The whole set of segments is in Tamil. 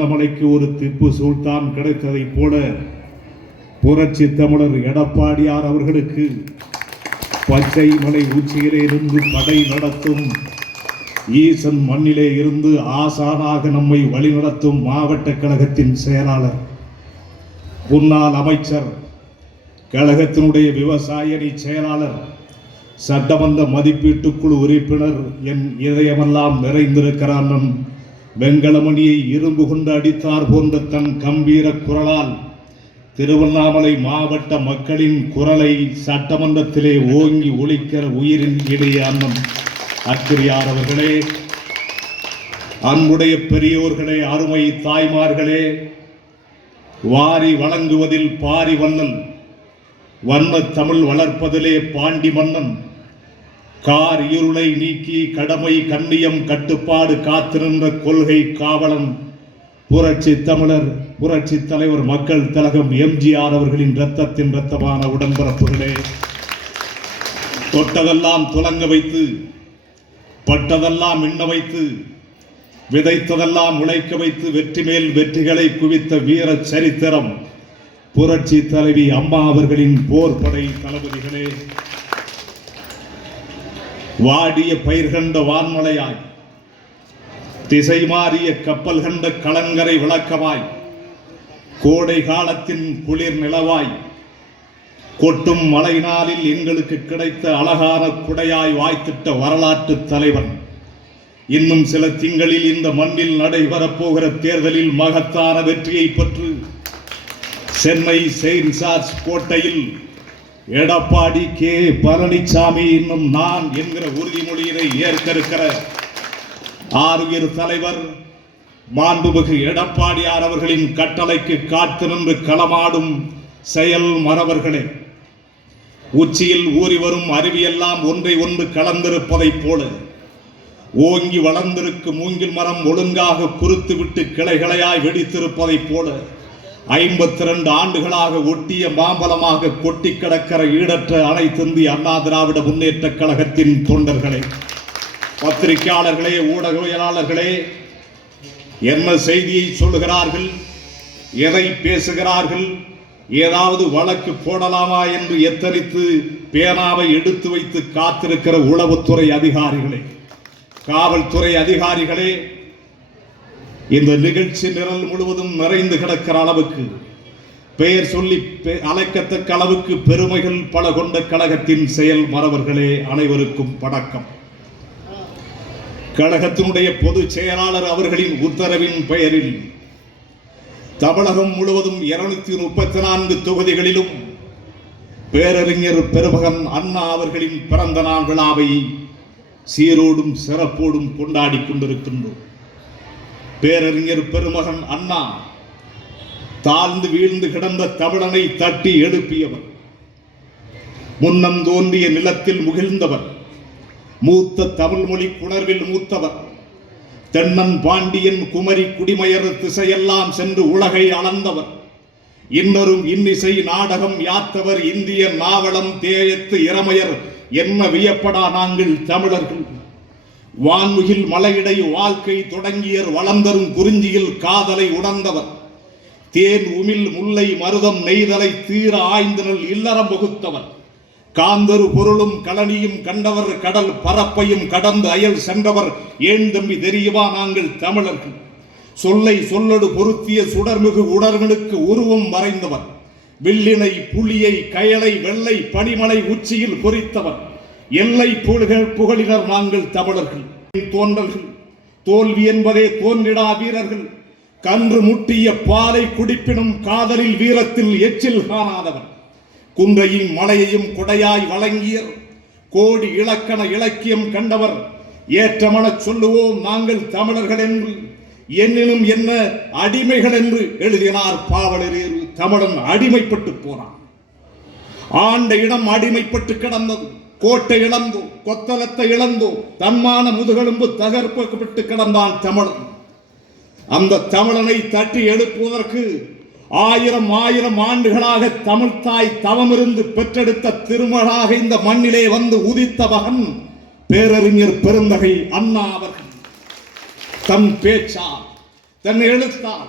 மலைக்கு ஒரு திப்பு சுல்தான் கிடைத்ததைப் போல புரட்சி தமிழர் எடப்பாடியார் அவர்களுக்கு பச்சை மலை உச்சியிலே இருந்து படை நடத்தும் ஈசன் மண்ணிலே இருந்து ஆசானாக நம்மை வழிநடத்தும் மாவட்ட கழகத்தின் செயலாளர், முன்னாள் அமைச்சர், கழகத்தினுடைய விவசாய அணி செயலாளர், சட்டமன்ற மதிப்பீட்டுக்குழு உறுப்பினர், என் இதயமெல்லாம் நிறைந்திருக்கிற அண்ணன் வெங்கலமணியை இரும்பு கொண்டு அடித்தார் போன்ற தன் கம்பீர குரலால் திருவண்ணாமலை மாவட்ட மக்களின் குரலை சட்டமன்றத்திலே ஓங்கி ஒலிக்கிற உயிரின் இடையே அண்ணன் அக்கிரியார் அவர்களே, அன்புடைய பெரியோர்களே, அருமை தாய்மார்களே, வாரி வழங்குவதில் பாரி வண்ணல், வண்ண தமிழ் வளர்ப்பதிலே பாண்டி மன்னன், கார் இருளை நீக்கி கடமை கண்ணியம் கட்டுப்பாடு காத்திருந்த கொள்கை காவலன், புரட்சி தமிழர், புரட்சி தலைவர், மக்கள் திலகம் எம்ஜிஆர் அவர்களின் இரத்தத்தின் இரத்தமான உடன்பிறப்புகளே, தொட்டதெல்லாம் துலங்க வைத்து, பட்டதெல்லாம் எண்ண வைத்து, விதைத்ததெல்லாம் உழைக்க வைத்து வெற்றி மேல் வெற்றிகளை குவித்த வீர சரித்திரம் புரட்சி தலைவி அம்மா அவர்களின் போர்படை தளபதிகளே, வாடிய பயிர் கண்ட வான்மலையாய், திசை மாறிய கப்பல் கண்ட கலங்கரை விளக்கமாய், கோடை காலத்தின் குளிர் நிலவாய், கொட்டும் மழை நாளில் எங்களுக்கு கிடைத்த அழகான குடையாய் வாய்த்திட்ட வரலாற்று தலைவன், இன்னும் சில திங்களில் இந்த மண்ணில் நடைபெறப் போகிற தேர்தலில் மகத்தான வெற்றியை பெற்று சென்னை செயின்ட் ஜார்ஜ் கோட்டையில் எடப்பாடி கே பழனிசாமி இன்னும் நான் என்கிற உறுதிமொழியினை ஏற்க இருக்கிற ஆறுயிர் தலைவர் மாண்புமிகு எடப்பாடியார் அவர்களின் கட்டளைக்கு காத்து நின்று களமாடும் செயல் மறவர்களே, உச்சியில் ஊறி வரும் அருவியெல்லாம் ஒன்றை ஒன்று கலந்திருப்பதைப் போல ஓங்கி வளர்ந்திருக்கும் மூங்கில் மரம் ஒழுங்காக குறுத்து விட்டு கிளைகளையாய் வெடித்திருப்பதைப் போல 52 ஆண்டுகளாக ஒட்டிய மாம்பலமாக கொட்டி கிடக்கிற ஈடற்ற அனைத்திந்திய அண்ணா திராவிட முன்னேற்ற கழகத்தின் தொண்டர்களே, பத்திரிகையாளர்களே, ஊடகவியலாளர்களே, என்ன செய்தியை சொல்லுகிறார்கள், எதை பேசுகிறார்கள், ஏதாவது வழக்கு போடலாமா என்று எத்தனித்து பேனாவை எடுத்து வைத்து காத்திருக்கிற உளவுத்துறை அதிகாரிகளே, காவல்துறை அதிகாரிகளே, இந்த நிகழ்ச்சி நிரல் முழுவதும் நிறைந்து கிடக்கிற அளவுக்கு, பெயர் சொல்லி அழைக்கத்தக்க அளவுக்கு பெருமைகள் பல கொண்ட கழகத்தின் செயல் மறவர்களே, அனைவருக்கும் வணக்கம். கழகத்தினுடைய பொதுச் செயலாளர் அவர்களின் உத்தரவின் பெயரில் தமிழகம் முழுவதும் 234 தொகுதிகளிலும் பேரறிஞர் பெருமகன் அண்ணா அவர்களின் பிறந்த நாள் விழாவை சீரோடும் சிறப்போடும் கொண்டாடி கொண்டிருக்கின்றோம். பேரறிஞர் பெருமகன் அண்ணா தாழ்ந்து வீழ்ந்து கிடந்த தமிழனை தட்டி எழுப்பியவர், முன்னம் தோன்றிய நிலத்தில் முகிழ்ந்தவர், மூத்த தமிழ் மொழி உணர்வில் மூத்தவர், தென்னன் பாண்டியன் குமரி குடிமயர் திசையெல்லாம் சென்று உலகை அளந்தவர், இன்னொரும் இன்னிசை நாடகம் யாத்தவர், இந்திய நாவலம் தேயத்து இளமையர், என்ன வியப்படா நாங்கள் தமிழர்கள், வான்முகில் மலையிடை வாழ்க்கை தொடங்கியர், வளர்ந்தரும் குறிஞ்சியில் காதலை உணர்ந்தவர், தேன் உமிழ் முல்லை மருதம் நெய்தலை தீர ஆய்ந்தனல் இல்லறம் வகுத்தவர், காந்தரு பொருளும் கலனியும் கண்டவர், கடல் பரப்பையும் கடந்து அயல் சென்றவர், ஏன் தம்பி தெரியுமா நாங்கள் தமிழர்கள், சொல்லை சொல்லடு பொருத்திய சுடர்மிகு உணர்வுகளுக்கு உருவம் வரைந்தவர், வில்லினை புலியை கயலை வெள்ளை பனிமலை உச்சியில் பொறித்தவர், எல்லை புகழினர் நாங்கள் தமிழர்கள், தோன்றல்கள், தோல்வி என்பதே தோன்றிடா வீரர்கள், கன்று முட்டிய பாலை குடிப்பினும் காதலில் வீரத்தில் எச்சில் காணாதவர், குன்றையும் மலையையும் கொடையாய் வழங்கியர், கோடி இலக்கண இலக்கியம் கண்டவர், ஏற்றமனச் சொல்லுவோம் நாங்கள் தமிழர்கள் என்று, என்னினும் என்ன அடிமைகள் என்று எழுதினார் பாவலரேறு. தமிழன் அடிமைப்பட்டு போனான், ஆண்ட இடம் அடிமைப்பட்டு கிடந்தது, கோட்டை இழந்தோ, கொத்தலத்தை இழந்தோ, தன்மான முதுகெலும்பு தகர்க்கப்பட்டு கிடந்தான் தமிழன். அந்த தமிழனை தட்டி எழுப்புவதற்கு ஆயிரம் ஆண்டுகளாக தமிழ்தாய் தவமிருந்து பெற்றெடுத்த திருமகளாக இந்த மண்ணிலே வந்து உதித்த மகன் பேரறிஞர் பெருந்தகை அண்ணா அவர்கள். தன் பேச்சால், தன் எழுத்தால்,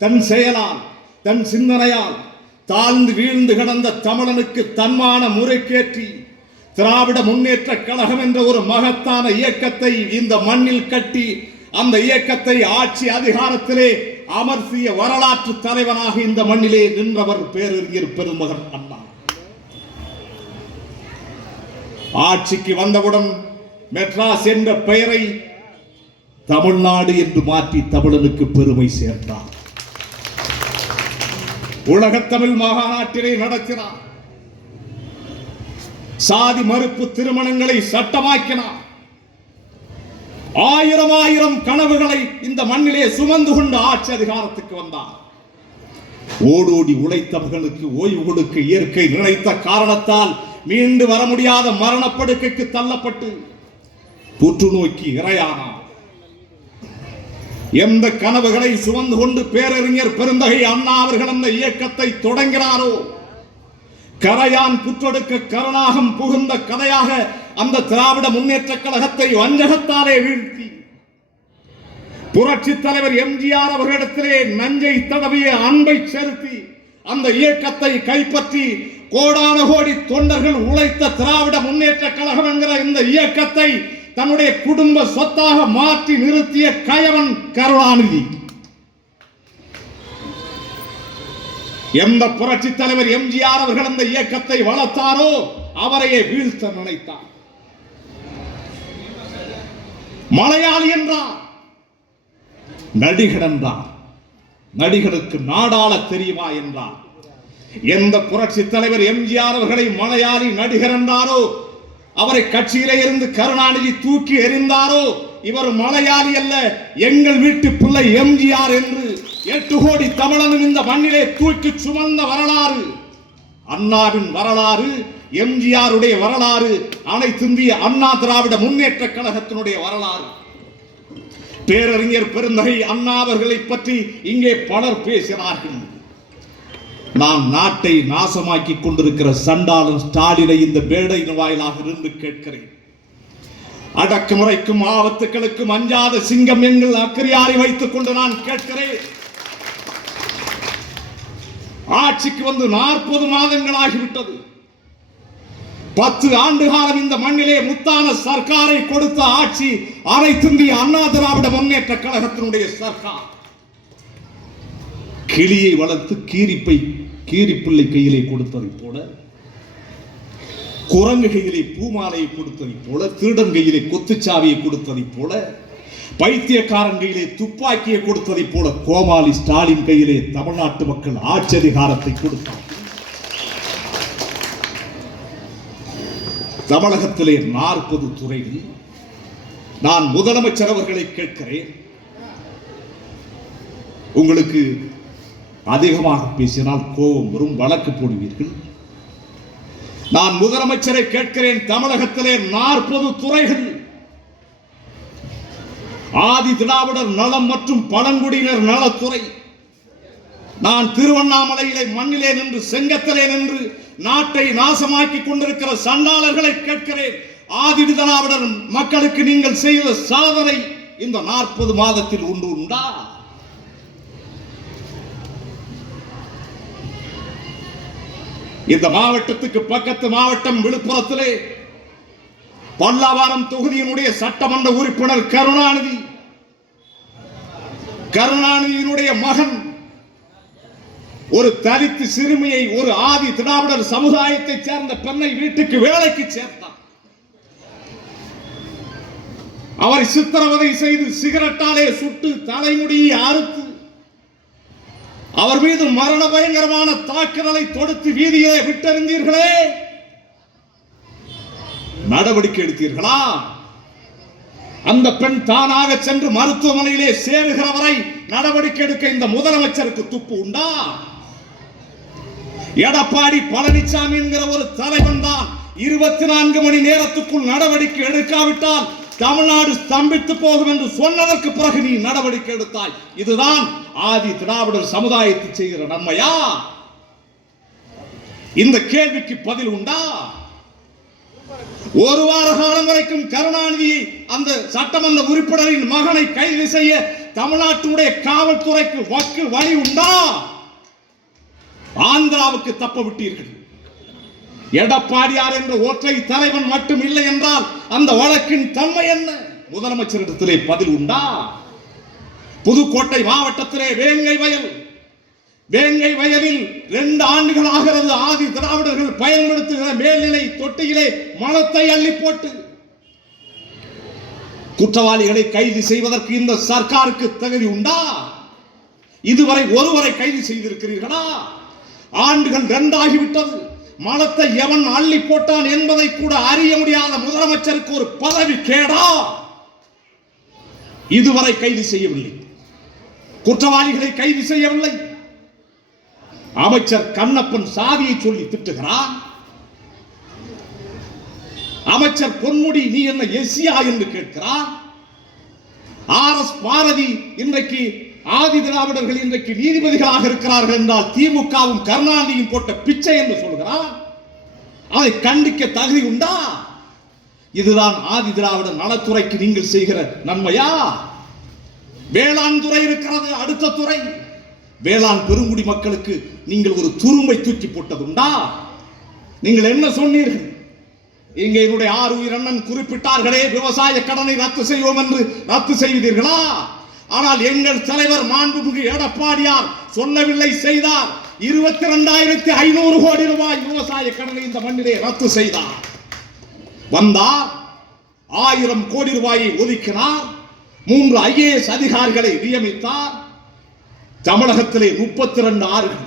தன் செயலால், தன் சிந்தனையால் தாழ்ந்து வீழ்ந்து கிடந்த தமிழனுக்கு தன்மான முறைக்கேற்றி திராவிட முன்னேற்ற கழகம் என்ற ஒரு மகத்தான இயக்கத்தை இந்த மண்ணில் கட்டி அந்த இயக்கத்தை ஆட்சி அதிகாரத்திலே அமர்த்திய வரலாற்று தலைவனாக இந்த மண்ணிலே நின்றவர் பேரறிஞர் பெருமகன் அண்ணா. ஆட்சிக்கு வந்தவுடன் மெட்ராஸ் என்ற பெயரை தமிழ்நாடு என்று மாற்றி தமிழனுக்கு பெருமை சேர்த்தார். உலகத்தமிழ் மாநாட்டினை நடத்தினார். சாதி மறுப்பு திருமணங்களை சட்டமாக்கினார். ஆயிரம் கனவுகளை இந்த மண்ணிலே சுமந்து கொண்டு ஆட்சி அதிகாரத்துக்கு வந்தார். ஓடோடி உழைத்தவர்களுக்கு ஓய்வு கொடுக்க இயற்கை நினைத்த காரணத்தால் மீண்டு வர முடியாத மரணப்படுக்கைக்கு தள்ளப்பட்டு புற்றுநோய்க்கு இரையானார். எந்த கனவுகளை சுமந்து கொண்டு பேரறிஞர் பெருந்தகை அண்ணா அவர்கள் அந்த இயக்கத்தை தொடங்கினாரோ, கரையான் புற்றெடுக்க கருணாகம் புகுந்த கதையாக அந்த திராவிட முன்னேற்ற கழகத்தை வஞ்சகத்தாலே வீழ்த்தி புரட்சி தலைவர் எம்ஜிஆர் அவர்களிடத்திலே நஞ்சை தடவிய அன்பை செலுத்தி அந்த இயக்கத்தை கைப்பற்றி கோடான கோடி தொண்டர்கள் உழைத்த திராவிட முன்னேற்ற கழகம் என்கிற இந்த இயக்கத்தை தன்னுடைய குடும்ப சொத்தாக மாற்றி நிறுத்திய கயவன் கருணாநிதி. எந்த புரட்சி தலைவர் எம்ஜிஆர் அவர்கள் அந்த இயக்கத்தை வளர்த்தாரோ அவரையே வீழ்த்த நினைத்தார். மலையாளி என்றார், நடிகன் என்றார், நடிகனுக்கு நாடாள தெரியுமா என்றார். எந்த புரட்சி தலைவர் எம்ஜிஆர் அவர்களை மலையாளி நடிகர் என்றாரோ, அவரை கட்சியிலே இருந்து கருணாநிதி தூக்கி எறிந்தாரோ, இவர் மலையாளி அல்ல, எங்கள் வீட்டு பிள்ளை எம்ஜிஆர் என்று 8 கோடி தமிழனும் இந்த மண்ணிலே தூக்கி சுமந்த வரலாறு அண்ணாவின் வரலாறு, எம்ஜிஆருடைய வரலாறு, அனைத்திந்திய அண்ணா திராவிட முன்னேற்ற கழகத்தினுடைய வரலாறு. பேரறிஞர் பெருந்தகை அண்ணா அவர்களை பற்றி இங்கே பலர் பேசினார்கள். நான் நாட்டை நாசமாக்கி கொண்டிருக்கிற சண்டாளன் ஸ்டாலினை இந்த மேடையின் வாயிலாக இருந்து கேட்கிறேன். அடக்குமுறைக்கும் ஆபத்துக்களுக்கும் அஞ்சாத சிங்கம் எங்கள் அக்கறையாரை வைத்துக் கொண்டு நான் கேட்கிறேன். ஆட்சிக்கு வந்து 40 மாதங்கள் ஆகிவிட்டது. 10 ஆண்டு காலம் இந்த மண்ணிலே முத்தான சர்க்காரை கொடுத்த ஆட்சி அனைத்திந்திய அண்ணா திராவிட முன்னேற்ற கழகத்தினுடைய சர்க்கார். கிளியை வளர்த்து கீரிப்பிள்ளை கையிலே கொடுத்ததை போல, குரங்கு கையிலே பூமாலையை கொடுத்ததை போல, திருடன் கையிலே கொத்துச்சாவியை கொடுத்ததை போல, பைத்தியக்காரன் கையிலே துப்பாக்கியை கொடுத்ததை போல கோமாளி ஸ்டாலின் கையிலே தமிழ்நாட்டு மக்கள் ஆட்சி அதிகாரத்தை கொடுத்தார். தமிழகத்திலே 40 துறைகள். நான் முதலமைச்சர் அவர்களை கேட்கிறேன், உங்களுக்கு அதிகமாக பேசினால் கோபம் வரும், வழக்கு போடுவீர்கள். நான் முதலமைச்சரை கேட்கிறேன், தமிழகத்திலே 40 துறைகள். ஆதி திராவிடர் நலம் மற்றும் பழங்குடியினர் நலத்துறை. நான் திருவண்ணாமலையிலே மண்ணிலே நின்று, செங்கத்திலே நின்று நாட்டை நாசமாக்கி கொண்டிருக்கிற சண்டாளர்களை கேட்கிறேன், ஆதி திராவிடர் மக்களுக்கு நீங்கள் செய்த சாதனை இந்த 40 மாதத்தில் ஒன்று உண்டா? இந்த மாவட்டத்துக்கு பக்கத்து மாவட்டம் விழுப்புரத்திலே பல்லாவரம் தொகுதியினுடைய சட்டமன்ற உறுப்பினர் கருணாநிதியினுடைய மகன் ஒரு தலித்து சிறுமியை, ஒரு ஆதி திராவிடர் சமுதாயத்தை சேர்ந்த பெண்ணை வீட்டுக்கு வேலைக்கு சேர்த்தார். அவரை சித்திரவதை செய்து சிகரெட்டாலே சுட்டு தலைமுடியை அறுத்து அவர் மீது மரண பயங்கரமான தாக்குதலை தொடுத்து வீதியை விட்டறிந்தீர்களே, நடவடிக்கை எடுத்தீர்களா? அந்த பெண் தானாக சென்று மருத்துவமனையிலே சேருகிற வரை நடவடிக்கை எடுக்க இந்த முதலமைச்சருக்கு துப்பு உண்டா? எடப்பாடி பழனிசாமி என்கிற ஒரு தலைவன் தான் 24 மணி நேரத்துக்குள் நடவடிக்கை எடுக்காவிட்டால் தமிழ்நாடு ஸ்தம்பித்து போகும் என்று சொன்னதற்கு பிறகு நீ நடவடிக்கை எடுத்தாய். இதுதான் ஆதி திராவிடர் சமுதாயத்தை செய்கிற நன்மையா? இந்த கேள்விக்கு பதில் உண்டா? ஒரு வார காலம் வரைக்கும் கருணாநிதி அந்த சட்டமன்ற உறுப்பினரின் மகனை கைது செய்ய தமிழ்நாட்டுடைய காவல்துறைக்கு வக்கு வழி உண்டா? ஆந்திராவுக்கு தப்ப விட்டீர்கள். எடப்பாடியார் என்ற ஒற்றை தலைவன் மட்டும் இல்லை என்றால் அந்த வழக்கின் தன்மை என்ன? முதலமைச்சரிடத்திலே பதில் உண்டா? புதுக்கோட்டை மாவட்டத்திலே வேங்கை வயலில் 2 ஆண்டுகள் ஆகிறது ஆதி திராவிடர்கள் பயன்படுத்துகிற மேல்நிலை தொட்டியிலே மலத்தை அள்ளி போட்டு குற்றவாளிகளை கைது செய்வதற்கு இந்த சர்க்காருக்கு தகுதி உண்டா? இதுவரை ஒருவரை கைது செய்திருக்கிறீர்களா? ஆண்டுகள் 2 ஆகிவிட்டது. மலத்தை எவன் அள்ளி போட்டான் என்பதை கூட அறிய முடியாத முதலமைச்சருக்கு ஒரு பதவி கேடா? இதுவரை கைது செய்யவில்லை, குற்றவாளிகளை கைது செய்யவில்லை. அமைச்சர் கண்ணப்பன் சாதியை சொல்லி திட்டுகிறார். அமைச்சர் பொன்முடி நீ என்ன எஸ்சியா என்று கேட்கிறார். RS பாரதி இன்றைக்கு ஆதி திராவிடர்கள் இன்றைக்கு நீதிபதிகளாக இருக்கிறார்கள் என்றால் திமுகவும் கருணாநிதியும் போட்ட பிச்சை என்று சொல்கிறார். அதை கண்டிக்க தகுதி உண்டா? இதுதான் ஆதி திராவிட நலத்துறைக்கு நீங்கள் செய்கிற நன்மையா? வேளாண் துறை இருக்கிறது, அடுத்த துறை. வேளாண் பெருங்குடி மக்களுக்கு நீங்கள் ஒரு துரும்பை தூக்கி போட்டதுண்டா? நீங்கள் என்ன சொன்னீர்கள்? இங்கே என்னுடைய ஆருயிர் அண்ணன் குறிப்பிட்டார்களே, விவசாய கடனை ரத்து செய்வோம் என்று ரத்து செய்வீர்களா? ஆனால் எங்கள் தலைவர் மாண்புமிகு எடப்பாடியார் சொல்லவில்லை, செய்தார். 22,500 கோடி ரூபாய் விவசாய கடனை இந்த மண்ணிலே ரத்து செய்தார். வந்தார், 1000 கோடி ரூபாயை ஒதுக்கினார். 3 IAS அதிகாரிகளை நியமித்தார். தமிழகத்திலே 32 ஆறுகள்,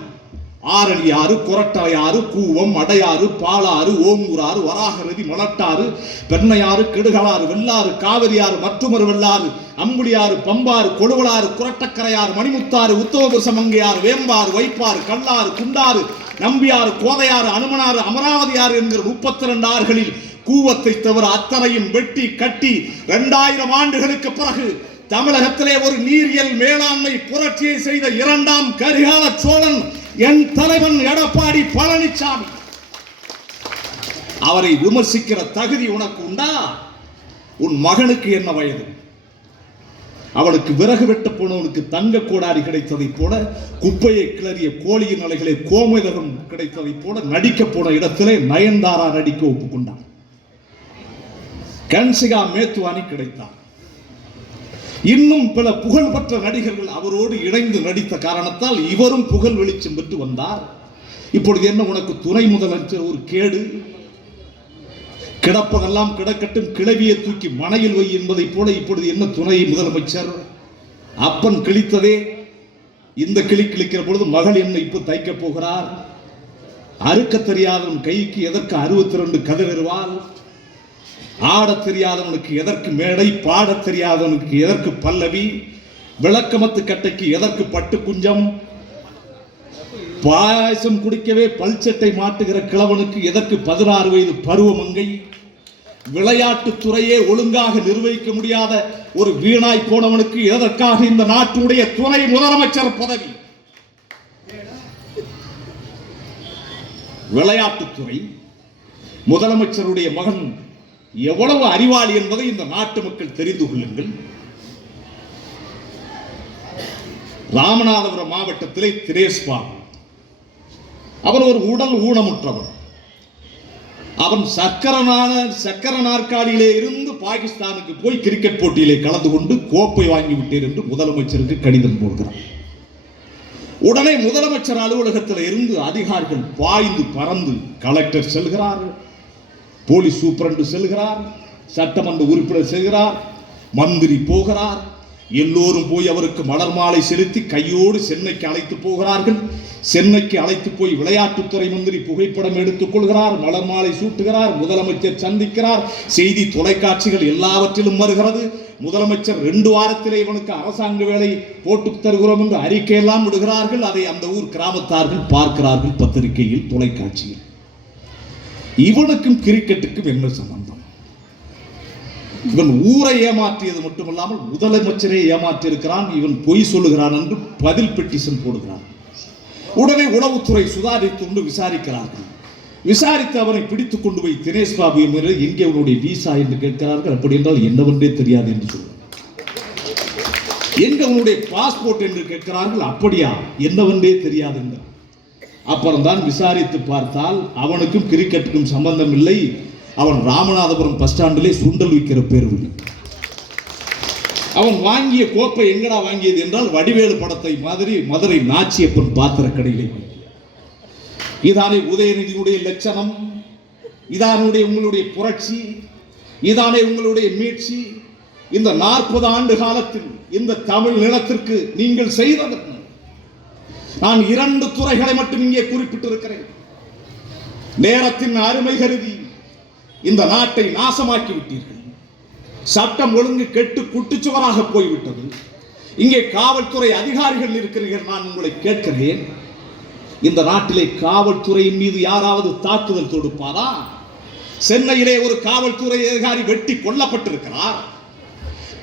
ஆரணி ஆறு, கொரட்டை ஆறு, கூவம், அடையாறு, பாலாறு, ஓங்கூர் ஆறு, வராகநதி, மலட்டாறு, பெண்ணையாறு, கெடுகலாறு, வெள்ளாறு, காவிரி ஆறு, மற்றுமொரு வெள்ளாறு, அம்புலியாறு, பம்பாறு, கொடுவலாறு, குரட்டக்கரையாறு, மணிமுத்தாறு, உத்தமபுரசமங்கையாறு, வேம்பாறு, வைப்பாறு, கல்லாறு, குண்டாறு, நம்பியாறு, கோதையாறு, அனுமனாறு, அமராவதி ஆறு என்கிற 32 ஆறுகளில் கூவத்தை தவிர அத்தனையும் வெட்டி கட்டி 2000 ஆண்டுகளுக்கு பிறகு தமிழகத்திலே ஒரு நீரியல் மேலாண்மை புரட்சியை செய்த 2ஆம் கரிகால சோழன் என் தலைவன் எடப்பாடி பழனிசாமி. அவரை விமர்சிக்கிற தகுதி உனக்கு உண்டா? உன் மகனுக்கு என்ன வயது? அவனுக்கு விறகு வெட்ட போனவனுக்கு தங்க கோடாரி கிடைத்ததை போல, குப்பையை கிளறிய கோழியின் அலைகளை கோமேதகம் கிடைத்ததை போல நடிக்க போன இடத்திலே நயன்தாரா நடிக்க ஒப்புக்கொண்டார். கன்சிகா மேத்துவானி கிடைத்தார். இன்னும் பல புகழ்பெற்ற நடிகர்கள் அவரோடு இணைந்து நடித்த காரணத்தால் இவரும் புகழ் வெளிச்சம் பெற்று வந்தார். இப்பொழுது என்ன உனக்கு துணை முதலமைச்சர் ஒரு கேடு? கிடப்பதெல்லாம் கிடக்கட்டும், கிளவியை தூக்கி மனையில் வை என்பதை போல இப்பொழுது என்ன துணை முதலமைச்சர்? அப்பன் கிழித்ததே இந்த கிளி கிழிக்கிற பொழுது மகள் என்ன இப்ப தைக்க போகிறார்? அறுக்க தெரியாதவன் கைக்கு எதற்கு 62 கதிரருவாள்? ஆடத் தெரியாதவனுக்கு எதற்கு மேடை? பாடத் தெரியாதவனுக்கு எதற்கு பல்லவி? விளக்கமத்து கட்டைக்கு எதற்கு பட்டு குஞ்சம்? பாயசம் குடிக்கவே பல்சட்டை மாட்டுகிற கிழவனுக்கு எதற்கு 16 வயது பருவமங்கை? விளையாட்டு துறையே ஒழுங்காக நிர்வகிக்க முடியாத ஒரு வீணாய் போனவனுக்கு எதற்காக இந்த நாட்டுடைய துணை முதலமைச்சர் பதவி? விளையாட்டுத்துறை முதலமைச்சருடைய மகன் எவ்வளவு அறிவாளி என்பதை இந்த நாட்டு மக்கள் தெரிந்து கொள்ளுங்கள். ராமநாதபுரம் மாவட்டத்திலே திரேஸ் பாபு, அவன் ஒரு உடல் ஊனமுற்றவன். அவன் சக்கர நாற்காலியிலே இருந்து பாகிஸ்தானுக்கு போய் கிரிக்கெட் போட்டியிலே கலந்து கொண்டு கோப்பை வாங்கி விட்டேன் என்று முதலமைச்சருக்கு கடிதம் போடுகிறார். உடனே முதலமைச்சர் அலுவலகத்தில் இருந்து அதிகாரிகள் பாய்ந்து பறந்து கலெக்டர் செல்கிறார்கள், போலீஸ் சூப்பரண்டு செல்கிறார், சட்டமன்ற உறுப்பினர் செல்கிறார், மந்திரி போகிறார். எல்லோரும் போய் அவருக்கு மலர் மாலை செலுத்தி கையோடு சென்னைக்கு அழைத்து போகிறார்கள். சென்னைக்கு அழைத்து போய் விளையாட்டுத்துறை மந்திரி புகைப்படம் எடுத்துக் கொள்கிறார், மலர் மாலை சூட்டுகிறார், முதலமைச்சர் சந்திக்கிறார். செய்தி தொலைக்காட்சிகள் எல்லாவற்றிலும் வருகிறது. முதலமைச்சர் 2 வாரத்திலே இவனுக்கு அரசாங்க வேலை போட்டு தருகிறோம் என்று அறிக்கையெல்லாம் விடுகிறார்கள். அதை அந்த ஊர் கிராமத்தார்கள் பார்க்கிறார்கள், பத்திரிகையில், தொலைக்காட்சியில். இவனுக்கும் கிரிக்கெட்டுக்கும் என்ன சம்பந்தம்? இவன் ஊரை ஏமாற்றியது மட்டுமல்லாமல் முதலமைச்சரை ஏமாற்றி இருக்கிறான், இவன் பொய் சொல்லுகிறான் என்று பதில் பெட்டிஷன் போடுகிறான். உடனே உளவுத்துறை சுதாரித்து கொண்டு விசாரிக்கிறார்கள். விசாரித்து அவனை பிடித்துக் கொண்டு போய் தினேஷ் பாபு எங்கே அவனுடைய வீசா என்று கேட்கிறார்கள். அப்படி என்றால் என்னவென்றே தெரியாது என்று சொல்றார். எங்க உன்னுடைய பாஸ்போர்ட் என்று கேட்கிறார்கள். அப்படியா, என்னவென்றே தெரியாது. அப்புறம் தான் விசாரித்து பார்த்தால் அவனுக்கும் கிரிக்கெட்டுக்கும் சம்பந்தம் இல்லை. அவன் ராமநாதபுரம் பஸ் ஸ்டாண்டிலே சுண்டல் விற்கிற பேர். அவன் வாங்கிய கோப்பை எங்கடா வாங்கியது என்றால் வடிவேலு படத்தை மாதிரி மதுரை நாச்சியப்பன் பாத்திர கடையிலே. இதானே உதயநிதியுடைய லட்சணம், இதானுடைய உங்களுடைய புரட்சி, இதானே உங்களுடைய மீட்சி. இந்த 40 ஆண்டு காலத்தில் இந்த தமிழ் நிலத்திற்கு நீங்கள் செய்தது. நான் 2 துறைகளை மட்டும் இங்கே குறிப்பிட்டிருக்கிறேன். நேரத்தின் அருமை கருதி இந்த நாட்டை நாசமாக்கி விட்டீர்கள். சட்டம் ஒழுங்கு கெட்டு குட்டிச்சுவராக போய்விட்டது. இங்கே காவல்துறை அதிகாரிகள் இருக்கிறீர்கள். நான் உங்களை கேட்கிறேன், இந்த நாட்டிலே காவல்துறையின் மீது யாராவது தாக்குதல் தொடுப்பாரா? சென்னையிலே ஒரு காவல்துறை அதிகாரி வெட்டி கொல்லப்பட்டிருக்கிறார்.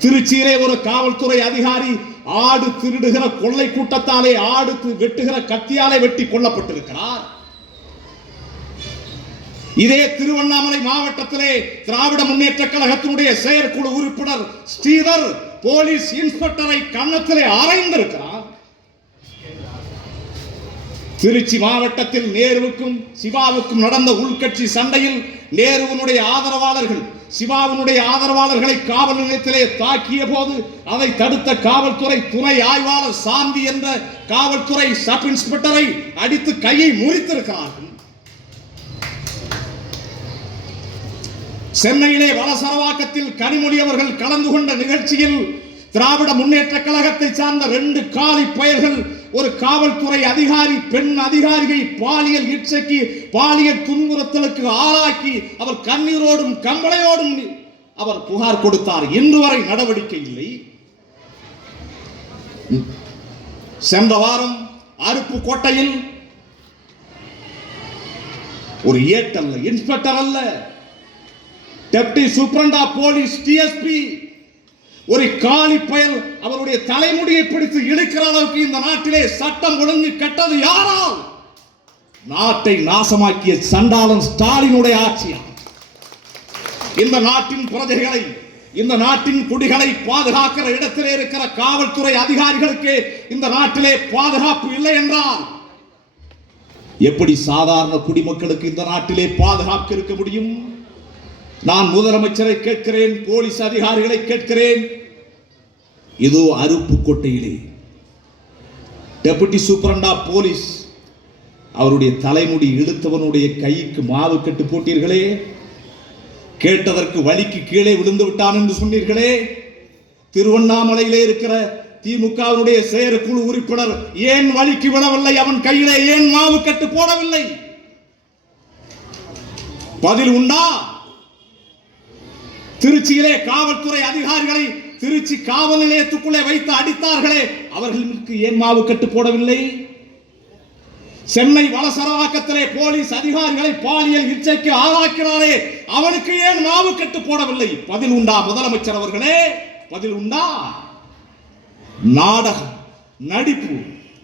திருச்சியிலே ஒரு காவல்துறை அதிகாரி ஆடு திருடுகிற கொள்ளை கூட்டத்தாலே ஆடு வெட்டுகிற கத்தியாலே வெட்டி கொல்லப்பட்டிருக்கிறார். இதே திருவண்ணாமலை மாவட்டத்திலே திராவிட முன்னேற்ற கழகத்தினுடைய செயற்குழு உறுப்பினர் ஸ்ரீதர் போலீஸ் இன்ஸ்பெக்டரை கன்னத்திலே அறைந்திருக்கிறார். திருச்சி மாவட்டத்தில் நேருவுக்கும் சிவாவுக்கும் நடந்த உள்கட்சி சண்டையில் நேருவினுடைய ஆதரவாளர்கள் சிவாவினுடைய ஆதரவாளர்களை காவல் நிலையத்திலே தாக்கிய போது அதை தடுத்த காவல்துறை துணை ஆய்வாளர் சாந்தி என்ற காவல்துறை சப் இன்ஸ்பெக்டரை அடித்து கையை முறித்திருக்கிறார்கள். சென்னையிலே வலசரவாக்கத்தில் கனிமொழி அவர்கள் கலந்து கொண்ட நிகழ்ச்சியில் திராவிட முன்னேற்ற கழகத்தை சார்ந்த 2 காலி பயல்கள் ஒரு காவல்துறை அதிகாரி பெண் அதிகாரியை பாலியல் இச்சைக்கு பாலியல் துன்புறுத்தலுக்கு ஆளாக்கி அவர் கண்ணீரோடும் கம்பளையோடும் அவர் புகார் கொடுத்தார். இன்று வரை நடவடிக்கை இல்லை. சென்ற வாரம் அருப்புக்கோட்டையில் ஒரு ஏட்டல்ல இன்ஸ்பெக்டர் அல்ல, deputy superintendent of police DSP ஒரு காலி பயல் அவருடைய தலைமுடியை பிடித்து இழுக்கிற அளவுக்கு இந்த நாட்டிலே சட்டம் ஒழுங்கு கெட்டது யாரால்? நாட்டை நாசமாக்கிய சண்டாளன் ஸ்டாலினுடைய ஆட்சியா? இந்த நாட்டின் பிரஜைகளை இந்த நாட்டின் குடிகளை பாதுகாக்கிற இடத்திலே இருக்கிற காவல்துறை அதிகாரிகளுக்கு இந்த நாட்டிலே பாதுகாப்பு இல்லை என்றால் எப்படி சாதாரண குடிமக்களுக்கு இந்த நாட்டிலே பாதுகாப்பு இருக்க முடியும்? நான் முதலமைச்சரை கேட்கிறேன், போலீஸ் அதிகாரிகளை கேட்கிறேன். இதோ அருப்புக்கோட்டையிலே டெபுட்டி சூப்பரண்ட் ஆஃப் போலீஸ் அவருடைய தலைமுடி இழுத்தவனுடைய கைக்கு மாவு கட்டு போட்டீர்களே, கேட்டதற்கு வலிக்கு கீழே விழுந்து விட்டான் என்று சொன்னீர்களே. திருவண்ணாமலையிலே இருக்கிற திமுகவுடைய செயற்குழு உறுப்பினர் ஏன் வலிக்கு விழவில்லை? அவன் கையிலே ஏன் மாவு கட்டு போடவில்லை? பதில் உண்டா? திருச்சியிலே காவல்துறை அதிகாரிகளை திருச்சி காவல் நிலையத்துக்குள்ளே வைத்து அடித்தார்களே, அவர்களுக்கு ஏன் மாவு கட்டு போடவில்லை? சென்னை வலசரவாக்கத்திலே போலீஸ் அதிகாரிகளை பாலியல் இச்சைக்கு ஆளாக்கிறாரே, அவனுக்கு ஏன் மாவு கட்டு போடவில்லை? பதில் உண்டா முதலமைச்சர் அவர்களே? பதில் உண்டா? நாடகம், நடிப்பு.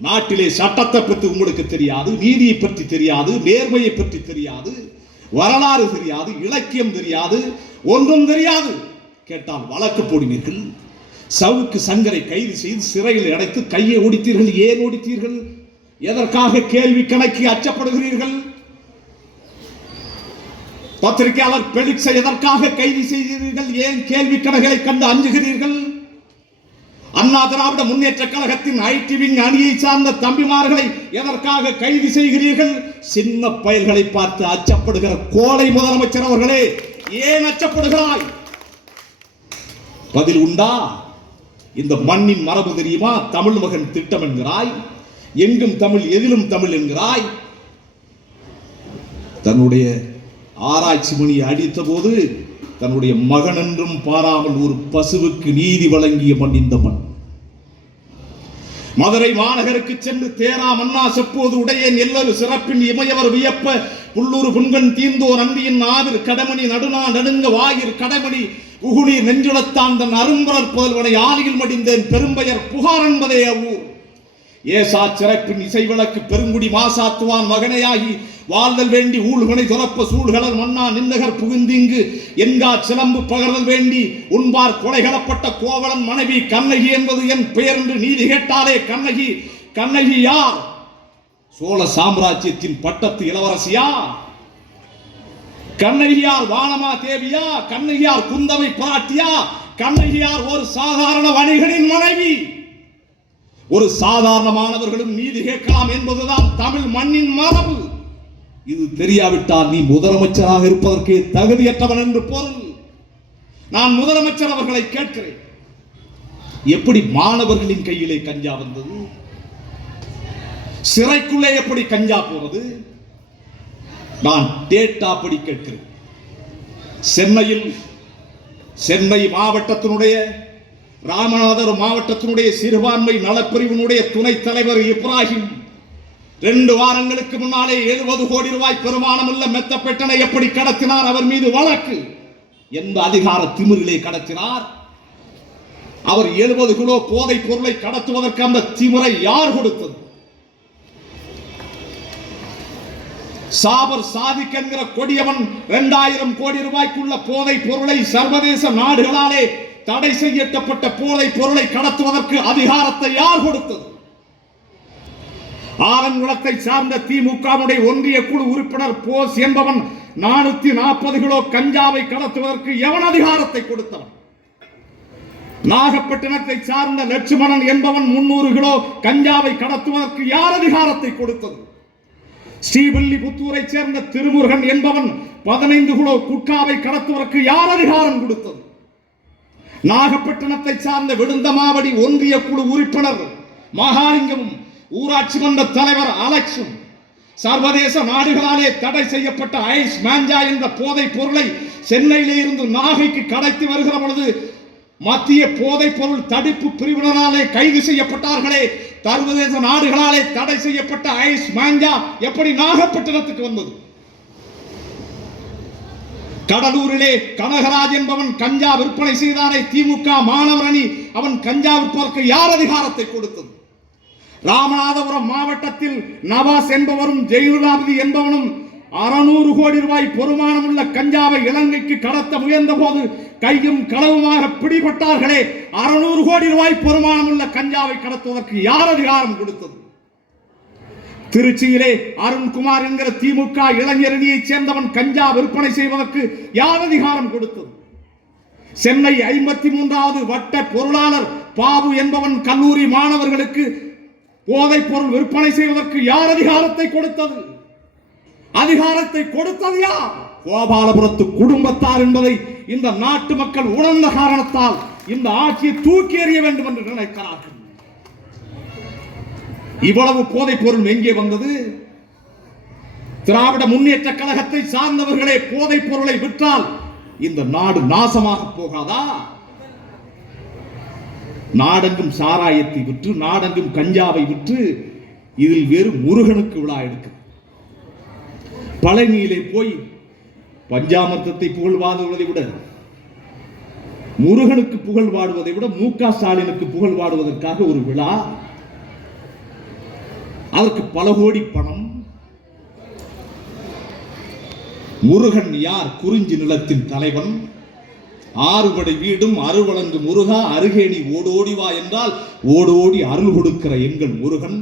நாட்டிலே சட்டத்தை பற்றி உங்களுக்கு தெரியாது, நீதியை பற்றி தெரியாது, நேர்மையை பற்றி தெரியாது, வரலாறு தெரியாது, இலக்கியம் தெரியாது, ஒன்றும் தெரியாது. கேட்டால் வழக்கு போடுவீர்கள். சவுக்கு சங்கரை கைது செய்து சிறையில் அடைத்து கையை ஒடித்தீர்கள். ஏன் ஒடித்தீர்கள்? எதற்காக? கேள்வி கணக்கு அச்சப்படுகிறீர்கள். பத்திரிகையாளர் பெலிக்ஸை எதற்காக கைது செய்தீர்கள்? ஏன் கேள்வி கணக்குகளை கண்டு அஞ்சுகிறீர்கள்? அண்ணா திராவிட முன்னேற்ற கழகத்தின் ஐடி விங் அணியை சார்ந்த தம்பிமார்களை எதற்காக கைது செய்கிறீர்கள்? சின்ன பயல்களை பார்த்து அச்சப்படுகிற கோலை முதலமைச்சர் அவர்களே, ஏன் அச்சப்படுகிறாய்? பதில் உண்டா? இந்த மண்ணின் மரபு தெரியுமா? தமிழ் மகன் திட்டம் என்கிறாய், எங்கும் தமிழ் எதிலும் தமிழ் என்கிறாய். தன்னுடைய ஆராய்ச்சி மணியை அடித்த போது தன்னுடைய மகன் என்றும் பாராமல் ஒரு பசுவுக்கு நீதி வழங்கிய மண் இந்த மண். மதுரை மாநகருக்கு சென்று தேரா மன்னா செப்போது உடையேன் எல்லொரு சிறப்பின் இமையவர் வியப்ப புல்லூர் புண்கண் தீந்தோர் அந்தியின் ஆவிர் கடமணி நடுநா நடுங்க வாயிர் கடமணி உகுநீர் நெஞ்சுளத்தான் தன் அரும்பரர் புதல்வனை ஆலியில் மடிந்தேன் பெரும்பெயர் புகார் என்பதே அவ்வூர். ஏசா சிறப்பின் இசைவிளக்கு பெருங்குடி மாசாத்துவான் மகனையாகி வாழ்தல் வேண்டி ஊழ்கனை துறப்ப சூழ்களர் மன்னா நின்னகர் புகுந்திங்கு என்கா சிலம்பு பகர்தல் வேண்டி உண்பார் கொலைகளப்பட்ட கோவலன் மனைவி கண்ணகி என்பது என் பெயர் என்று நீதி கேட்டாலே கண்ணகி கண்ணகி யார்? சோழ சாம்ராஜ்யத்தின் பட்டத்து இளவரசியா? கண்ணகியார் வானமா தேவியா? கண்ணகியார் குந்தவை பிராட்டியா? கண்ணகியார் ஒரு சாதாரண வணிகனின் மனைவி. ஒரு சாதாரணமானவர்களும் நீதி கேட்கலாம் என்பதுதான் தமிழ் மண்ணின் மரபு. இது தெரியாவிட்டால் நீ முதலமைச்சராக இருப்பதற்கு தகுதியற்றவன் என்று பொருள். நான் முதலமைச்சர் அவர்களை கேட்கிறேன், எப்படி மாணவர்களின் கையிலே கஞ்சா வந்தது? சிறைக்குள்ளே எப்படி கஞ்சா போனது? நான் டேட்டா படி கேட்கிறேன். சென்னை மாவட்டத்தினுடைய ராமநாதபுரம் மாவட்டத்தினுடைய சிறுபான்மை நலப்பிரிவினுடைய துணைத் தலைவர் இப்ராஹிம் 2 வாரங்களுக்கு முன்னாலே 70 கோடி ரூபாய் பெருமானம் உள்ள மெத்தப்பெட்டனை எப்படி கடத்தினார்? அவர் மீது வழக்கு. எந்த அதிகார திமிரிலே கடத்தினார்? அவர் 70 கிலோ போதைப் பொருளை கடத்துவதற்கு அந்த திமிரை யார் கொடுத்தது? சாபர் சாதிக் என்கிற கொடியவன் 2000 கோடி ரூபாய்க்குள்ள போதைப் பொருளை சர்வதேச நாடுகளாலே தடை செய்யப்பட்ட போதைப் பொருளை கடத்துவதற்கு அதிகாரத்தை யார் கொடுத்தது? ஆலங்குளத்தை சார்ந்த திமுகவுடைய ஒன்றிய குழு உறுப்பினர் போஸ் என்பவன் 440 கிலோ கஞ்சாவை கடத்துவதற்கு எவன் அதிகாரத்தை கொடுத்தவன்? நாகப்பட்டினத்தை சார்ந்த லட்சுமணன் என்பவன் 300 கிலோ கஞ்சாவை கடத்துவதற்கு யார் அதிகாரத்தை கொடுத்தது? ஸ்ரீவில்லிபுத்தூரை சேர்ந்த திருமுருகன் என்பவன் 15 கிலோ குட்காவை கடத்துவதற்கு யார் அதிகாரம் கொடுத்தது? நாகப்பட்டினத்தை சார்ந்த விழுந்தமாவடி ஒன்றிய குழு உறுப்பினர் மகாலிங்கமும் ஊராட்சி மன்ற தலைவர் அலெக்ஸும் சர்வதேச நாடுகளாலே தடை செய்யப்பட்ட ஐஸ் மாஞ்சா என்ற போதைப் பொருளை சென்னையிலே இருந்து நாகைக்கு கடத்தி வருகிற பொழுது மத்திய போதைப் பொருள் தடுப்பு பிரிவினராலே கைது செய்யப்பட்டார்களே. சர்வதேச நாடுகளாலே தடை செய்யப்பட்ட ஐஸ் மாஞ்சா எப்படி நாகப்பட்டினத்துக்கு வந்தது? கடலூரிலே கனகராஜ் என்பவன் கஞ்சா விற்பனை செய்தானே திமுக மாணவர் அணி, அவன் கஞ்சா விற்பதற்கு யார் அதிகாரத்தை கொடுத்தது? ராமநாதபுரம் மாவட்டத்தில் நவாஸ் என்பவரும் ஜெயலலிதாபதி என்பவனும் 600 கோடி ரூபாய் பெருமானம் உள்ள கஞ்சாவை இலங்கைக்கு கடத்த முயன்ற போது கையும் களவுமாக பிடிபட்டார்களே. 600 கோடி ரூபாய் பெருமானம் உள்ள கஞ்சாவை கடத்துவதற்கு யார் அதிகாரம் கொடுத்தது? திருச்சியிலே அருண்குமார் என்கிற திமுக இளைஞரணியைச் சேர்ந்தவன் கஞ்சா விற்பனை செய்வதற்கு யார் அதிகாரம் கொடுத்தது? சென்னை 53வது வட்ட பொருளாளர் பாபு என்பவன் கல்லூரி மாணவர்களுக்கு போதைப் பொருள் விற்பனை செய்வதற்கு யார் அதிகாரத்தை கொடுத்தது? அதிகாரத்தை கொடுத்தது யார்? கோபாலபுரத்து குடும்பத்தார் என்பதை இந்த நாட்டு மக்கள் உணர்ந்த காரணத்தால் இந்த ஆட்சியை தூக்கி எறிய வேண்டும் என்று நினைக்கிறார்கள். இவ்வளவு போதைப் பொருள் எங்கே வந்தது? திராவிட முன்னேற்ற கழகத்தை சார்ந்தவர்களே போதைப் பொருளை விற்றால் இந்த நாடு நாசமாக போகாதா? நாடெங்கும் சாராயத்தை விற்று, நாடெங்கும் கஞ்சாவை விற்று, இதில் வேறு முருகனுக்கு விழா எடுக்க பழனியிலே போய் பஞ்சாமிர்தத்தை புகழ் பாடுவதை விட, முருகனுக்கு புகழ் பாடுவதை விட மு.க. ஸ்டாலினுக்கு புகழ் பாடுவதற்காக ஒரு விழா, அதற்கு பல கோடி பணம். முருகன் யார்? குறிஞ்சி நிலத்தின் தலைவன். 6 படை வீடும் அருள்வழங்கு முருகா அருகே நீ ஓடோடிவா என்றால் ஓடோடி அருள் கொடுக்கிற எங்கள் முருகன்.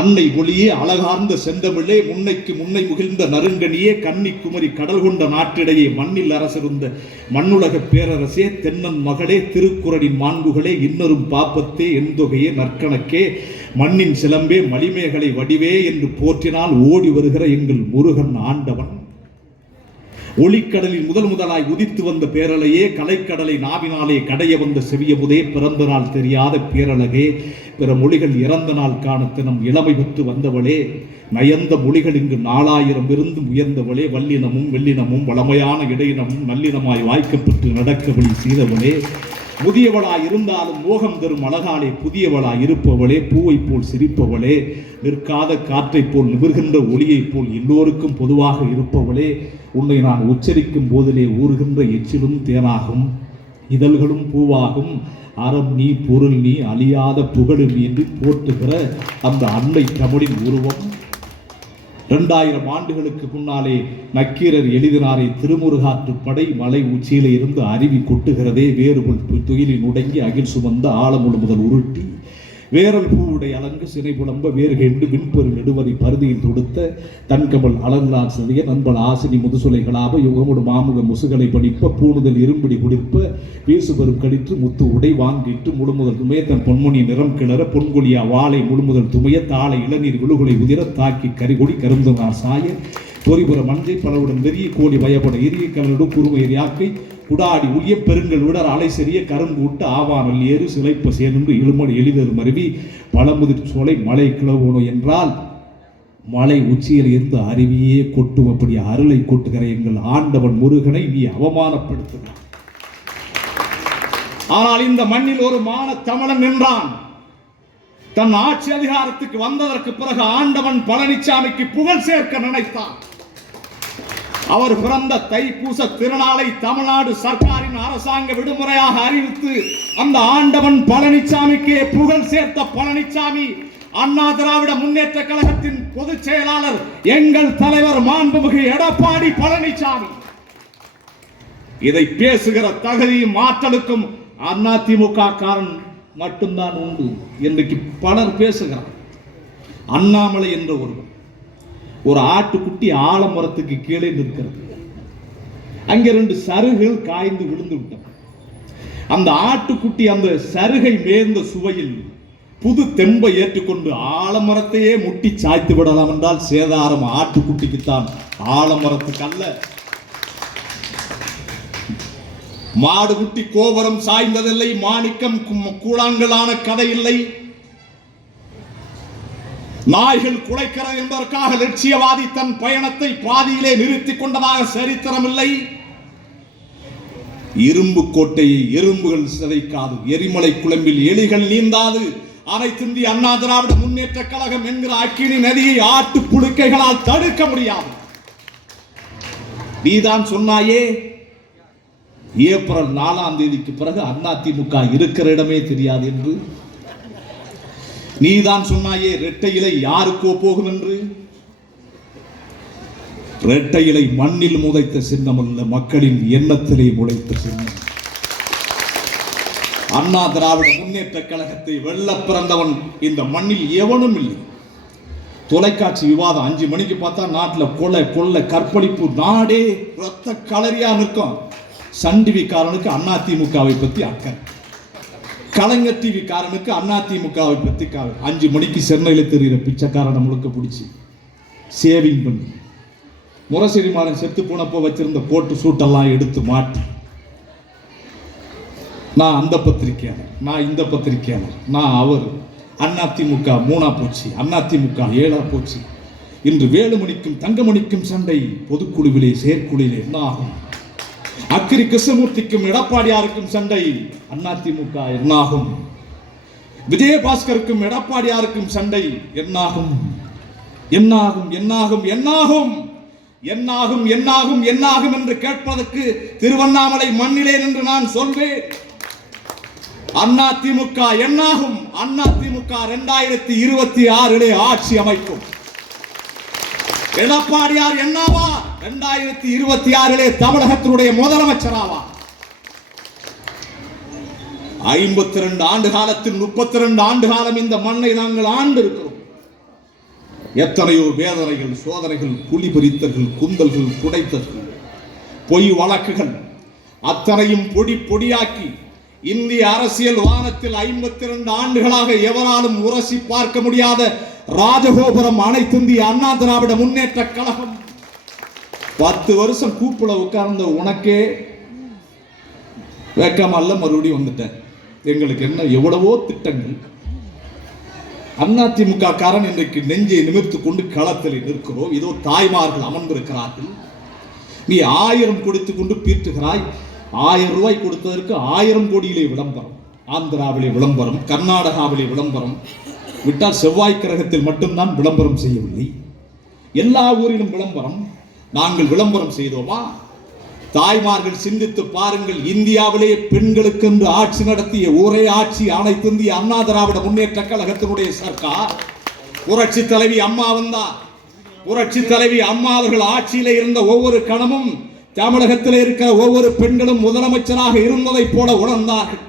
அன்னை ஒளியே அழகார்ந்த செந்தமிழே முன்னைக்கு முன்னை முகிழ்ந்த நறுங்கனியே கன்னிக்குமரி கடல் கொண்ட நாட்டிடையே மண்ணில் அரசிருந்த மண்ணுலக பேரரசே தென்னன் மகளே திருக்குறளின் மாண்புகளே இன்னொரும் பாப்பத்தே எண்தொகையே நற்கணக்கே மண்ணின் சிலம்பே மலிமேகலை வடிவே என்று போற்றினால் ஓடி வருகிற எங்கள் முருகன் ஆண்டவன். ஒளிக்கடலில் முதலாய் உதித்து வந்த பேரலையே கலைக்கடலை நாவினாலே கடைய வந்த செவியமுதே பிறந்த நாள் தெரியாத பேரழகே பிற மொழிகள் இறந்த நாள் காண தினம் இளமை பெற்று வந்தவளே நயந்த மொழிகள் இங்கு 4000 இருந்து உயர்ந்தவளே வல்லினமும் வெள்ளினமும் வளமையான இடையினமும் நல்லினமாய் வாய்க்கப்பட்டு நடக்க வழி செய்தவளே முதியவளாய் இருந்தாலும் மோகம் தரும் அழகாலே புதியவளாய் இருப்பவளே பூவை போல் சிரிப்பவளே நிற்காத காற்றை போல் நிமிர்கின்ற ஒளியை போல் எல்லோருக்கும் பொதுவாக இருப்பவளே உன்னை நான் உச்சரிக்கும் போதிலே ஊறுகின்ற எச்சிலும் தேனாகும் இதழ்களும் பூவாகும், அறம் நீ பொருள் நீ அழியாத புகழு நீ என்று போற்றுகிற அந்த அன்னை தமிழின் உருவம் 2000 ஆண்டுகளுக்கு முன்னாலே நக்கீரர் எழுதினாரே திருமுருகாற்றுப்படை மலை உச்சியில இருந்து அருவி கொட்டுகிறதே வேறுபல் துயிலின் உடங்கி அகில் சுமந்த ஆழமுழு முதல் உருட்டி வேரல் பூவுடைய அலங்கு சினை புலம்ப வேறுகெண்டு விண்பெரு நெடுவரை பருதியில் தொடுத்த தன்கமல் அலர்லார் சிறிய நண்பல் ஆசினி முதுசுலைகளாக யுகமுடு மாமுக முசுகளை படிப்ப பூணுதல் இரும்பிடி குடிப்ப வீசுபெரும் கடிற்று முத்து உடை வாங்கிட்டு முழுமுதல் துமைய தன் பொன்முனி நிறம் கிளற பொன்குழியா வாழை முழுமுதல் துமைய தாளை இளநீர் விழுகுலை உதிர தாக்கி கரிகொடி கருந்தனார் சாய பொறிபுற மஞ்சை பலவுடன் வெறிய கோழி பயப்பட இரிய கலனடு குறுமையர் யாக்கை குடாடி உரிய பெருங்கள் விடர் அலை செறிய கரும்பூட்டு ஆவானல் ஏறு சிலைப்ப சேர்ந்து இழுமடி எளிதரும் அருவி பழமுதிர் சோலை மலை கிளவோனோ என்றால் மலை உச்சியில் இருந்து அருவியே கொட்டும். அப்படி அருளை கொட்டுகிற எங்கள் ஆண்டவன் முருகனை நீ அவமானப்படுத்துகிறான். ஆனால் இந்த மண்ணில் ஒரு மான தமிழன் நின்றான். தன் ஆட்சி அதிகாரத்துக்கு வந்ததற்கு பிறகு ஆண்டவன் பழனிசாமிக்கு புகழ் சேர்க்க நினைத்தான். அவர் பிறந்த தைப்பூச திருநாளை தமிழ்நாடு சர்க்காரின் அரசாங்க விடுமுறையாக அறிவித்து அந்த ஆண்டவன் பழனிசாமிக்கு புகழ் சேர்த்த பழனிசாமி அண்ணா திராவிட முன்னேற்ற கழகத்தின் பொதுச் செயலாளர் எங்கள் தலைவர் மாண்புமிகு எடப்பாடி பழனிசாமி. இதை பேசுகிற தகுதியும் ஆற்றலுக்கும் அதிமுக காரன் மட்டும்தான் உண்டு. இன்றைக்கு பலர் பேசுகிறார். அண்ணாமலை என்ற ஒரு ஆட்டுக்குட்டி ஆலமரத்துக்கு கீழே நிற்கிறது. அங்கே 2 சருகுகள் காய்ந்து விழுந்து விட்டன. அந்த ஆட்டுக்குட்டி அந்த சருகை மேர்ந்த சுவையில் புது தெம்பை ஏற்றுக்கொண்டு ஆலமரத்தையே முட்டி சாய்த்து விடலாம் என்றால் சேதாரம் ஆட்டுக்குட்டிக்குத்தான், ஆலமரத்துக்கு அல்ல. மாடு குட்டி கோபுரம் சாய்ந்ததில்லை, மாணிக்கம் கூழாங்கலான கதை இல்லை. நாய்கள் குலைக்கிறது என்பதற்காக லட்சியவாதி தன் பயணத்தை பாதியிலே நிறுத்திக் கொண்டதாக சரித்திரம் இல்லை. இரும்பு கோட்டையை எறும்புகள் சிதைக்காது, எரிமலை குழம்பில் எலிகள் நீந்தாது. அனைத்து இந்திய அண்ணா திராவிட முன்னேற்ற கழகம் என்கிற அக்கினி நதியை ஆட்டு புழுக்கைகளால் தடுக்க முடியாது. நீதான் சொன்னாயே ஏப்ரல் 4ஆம் தேதிக்கு பிறகு அதிமுக இருக்கிற இடமே தெரியாது என்று. நீதான் சொன்னாயே இரட்டை இலை யாருக்கோ போகும் என்று. இரட்டை இலை மண்ணில் முளைத்த சின்னம் அல்ல, மக்களின் எண்ணத்திலே முளைத்த சின்னம். அண்ணா திராவிட முன்னேற்ற கழகத்தை வெல்ல பிறந்தவன் இந்த மண்ணில் எவனும் இல்லை. தொலைக்காட்சி விவாதம் 5 மணிக்கு பார்த்தா நாட்டில் கொலை கொள்ளை கற்பழிப்பு நாடே ரத்த களரியா நிற்கும். சன் டிவி காரனுக்கு அதிமுகவை பற்றி அக்கறை, கலைஞர் டிவி காரனுக்கு அதிமுகவை பற்றி 5 மணிக்கு சென்னையில் தெரிகிற பிச்சைக்காரனை முழுக்க பிடிச்சி சேவிங் பண்ணி முரசொலி மாறன் செத்து போனப்போ வச்சிருந்த கோட்டு சூட்டெல்லாம் எடுத்து மாற்றி, நான் அந்த பத்திரிகையாளர், நான் இந்த பத்திரிகையாளர், நான் அவர், அதிமுக 3ஆ போச்சு, அதிமுக 7ஆ போச்சு. இன்று வேலுமணிக்கும் தங்கமணிக்கும் சண்டை, பொதுக்குழுவிலே செயற்குழுவிலே என்ன ஆகும்? அக்கிரி கிருஷ்ணமூர்த்திக்கும் எடப்பாடியாருக்கும் சண்டை, அதிமுக என்னாகும்? விஜயபாஸ்கருக்கும் எடப்பாடியாருக்கும் சண்டை என்னாகும்? என்னாகும் என்னாகும் என்னாகும் என்னாகும் என்னாகும் என்னாகும் என்று கேட்பதற்கு திருவண்ணாமலை மண்ணிலே என்று நான் சொல்வேன். அதிமுக என்னாகும்? அதிமுக 2026 ஆட்சி அமைக்கும். எடப்பாடியார் என்னவா? 2026 தமிழகத்தினுடைய முதலமைச்சராவார். 52 ஆண்டு காலத்தில் 32 ஆண்டு காலம் இந்த மண்ணை நாங்கள் ஆண்டு இருக்கிறோம். எத்தனையோ வேதனைகள், சோதனைகள், புலி பறித்தல்கள், குந்தல்கள், குடைத்தல்கள், பொய் வழக்குகள் அத்தனையும் பொடி பொடியாக்கி இந்திய அரசியல் வானத்தில் 52 ஆண்டுகளாக எவராலும் உரசி பார்க்க முடியாத ராஜகோபுரம் அனைத்து இந்திய அண்ணா திராவிட முன்னேற்ற கழகம். 10 வருஷம் கூப்புல உட்கார்ந்த உனக்கே வேக்கமல்ல, மறுபடியும் வந்துட்டேன். எங்களுக்கு என்ன எவ்வளவோ திட்டங்கள். அதிமுக காரன் இன்றைக்கு நெஞ்சை நிமிர்த்து கொண்டு களத்தில் நிற்கிறோம். இதோ தாய்மார்கள் அமர்ந்திருக்கிறார்கள். நீ 1000 கொடுத்து கொண்டு பீட்டுகிறாய். 1000 ரூபாய் கொடுத்ததற்கு 1000 கோடியிலே விளம்பரம், ஆந்திராவிலே விளம்பரம், கர்நாடகாவிலே விளம்பரம், விட்டால் செவ்வாய் கிரகத்தில் மட்டும்தான் விளம்பரம் செய்யவில்லை, எல்லா ஊரிலும் விளம்பரம். நாங்கள் விளம்பரம் செய்தோமா? தாய்மார்கள் சிந்தித்து பாருங்கள். இந்தியாவிலே பெண்களுக்கு என்று ஆட்சி நடத்திய ஒரே ஆட்சி அனைத்து இந்திய அண்ணா திராவிட முன்னேற்ற கழகத்தினுடைய சர்க்கார். புரட்சி தலைவி அம்மா வந்தார். புரட்சி தலைவி அம்மா அவர்கள் ஆட்சியில இருந்த ஒவ்வொரு கணமும் தமிழகத்தில் இருக்கிற ஒவ்வொரு பெண்களும் முதலமைச்சராக இருந்ததை போல உணர்ந்தார்கள்.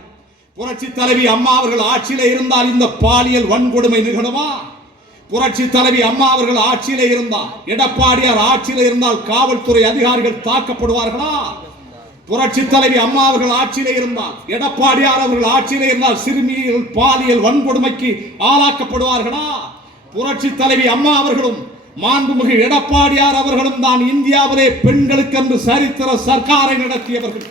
புரட்சி தலைவி அம்மா அவர்கள் ஆட்சியில இருந்தால் இந்த பாலியல் வன்கொடுமை நிகழுமா? புரட்சி தலைவி அம்மா அவர்கள் ஆட்சியில இருந்தால், எடப்பாடியார் ஆட்சியில இருந்தால் காவல்துறை அதிகாரிகள் தாக்கப்படுவார்களா? புரட்சி தலைவி அம்மா அவர்கள் ஆட்சியில இருந்தால், எடப்பாடியார் அவர்கள் ஆட்சியில இருந்தால் சிறுமிகள் பாலியல் வன்கொடுமைக்கு ஆளாக்கப்படுவார்களா? புரட்சி தலைவி அம்மா அவர்களும் மாண்புமிகு எடப்பாடியார் அவர்களும் தான் இந்தியாவிலே பெண்களுக்கு என்று சரித்திர சர்க்காரை நடத்தியவர்கள்.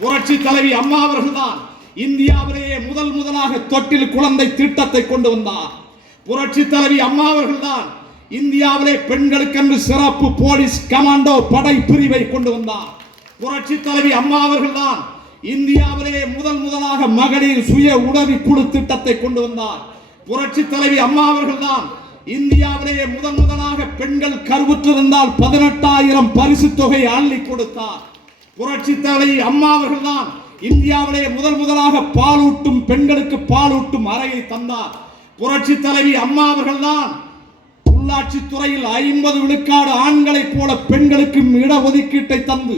புரட்சி தலைவி அம்மா அவர்கள் தான் இந்தியாவிலேயே முதலாக தொட்டில் குழந்தை திட்டத்தை கொண்டு வந்தார். புரட்சி தலைவி அம்மா அவர்கள் தான் இந்தியாவிலே பெண்களுக்கென்று சிறப்பு போலீஸ் கமாண்டோ படை பிரிவை கொண்டு வந்தார். புரட்சி தலைவி அம்மா அவர்கள் தான் இந்தியாவிலே முதலாக மகளிர் சுய உதவி குழு திட்டத்தை கொண்டு வந்தார். புரட்சி தலைவி அம்மா அவர்கள் தான் இந்தியாவிலேயே முதலாக பெண்கள் கருவுற்றிருந்தால் 18,000 பரிசு தொகை அள்ளி கொடுத்தார். புரட்சி தலைவி அம்மா அவர்கள் தான் இந்தியாவிலே முதலாக பாலூட்டும் பெண்களுக்கு பாலூட்டும் அறையை தந்தார். புரட்சி தலைவி அம்மா அவர்கள் தான் உள்ளாட்சி துறையில் 50 விழுக்காடு ஆண்களைப் போல பெண்களுக்கும் இடஒதுக்கீட்டை தந்து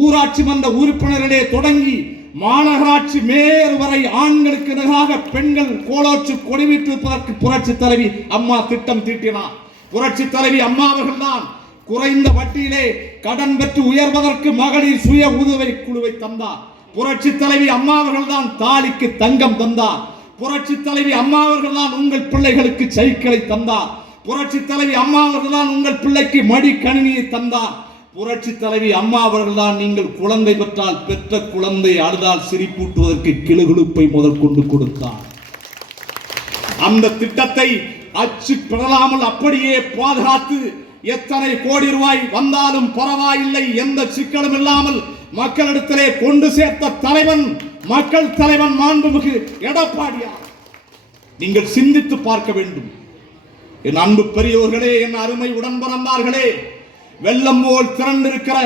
ஊராட்சி மன்ற உறுப்பினரிலே தொடங்கி மாநகராட்சி மேயர் வரை ஆண்களுக்கு நிகராக பெண்கள் கோலோச்சு கொடிவிட்டிருப்பதற்கு புரட்சி தலைவி அம்மா திட்டம் தீட்டினார். புரட்சி தலைவி அம்மா அவர்கள் தான் குறைந்த வட்டியிலே கடன் பெற்று உயர்வதற்கு மகளிர் சுய உதவி குழுவை தந்தார். புரட்சி தலைவி அம்மா அவர்கள் தான் தாலிக்கு தங்கம் தந்தார். புரட்சி தலைவி அம்மா அவர்கள் தான் உங்கள் பிள்ளைகளுக்கு சைக்கிளை தந்தார். புரட்சி தலைவி அம்மா அவர்கள் தான் உங்கள் பிள்ளைக்கு மடி கணினியை தந்தார். புரட்சி தலைவி அம்மா அவர்கள் தான் நீங்கள் குழந்தை பெற்றால் பெற்ற குழந்தை அழுதால் சிரிப்பூட்டுவதற்கு கிளுகிழுப்பை முதல் கொண்டு கொடுத்தார். அந்த திட்டத்தை அச்சு பெறலாமல் அப்படியே பாதுகாத்து எத்தனை கோடி ரூபாய் வந்தாலும் பரவாயில்லை, எந்த சிக்கலும் இல்லாமல் மக்களிடத்திலே கொண்டு சேர்த்த தலைவன் மக்கள் தலைவன் மாண்புமிகு எடப்பாடியார். நீங்கள் சிந்தித்து பார்க்க வேண்டும். என் அன்பு பெரியோர்களே, என் அருமை உடன் பிறந்தார்களே, வெள்ளம் போல் திரண்டிருக்கிற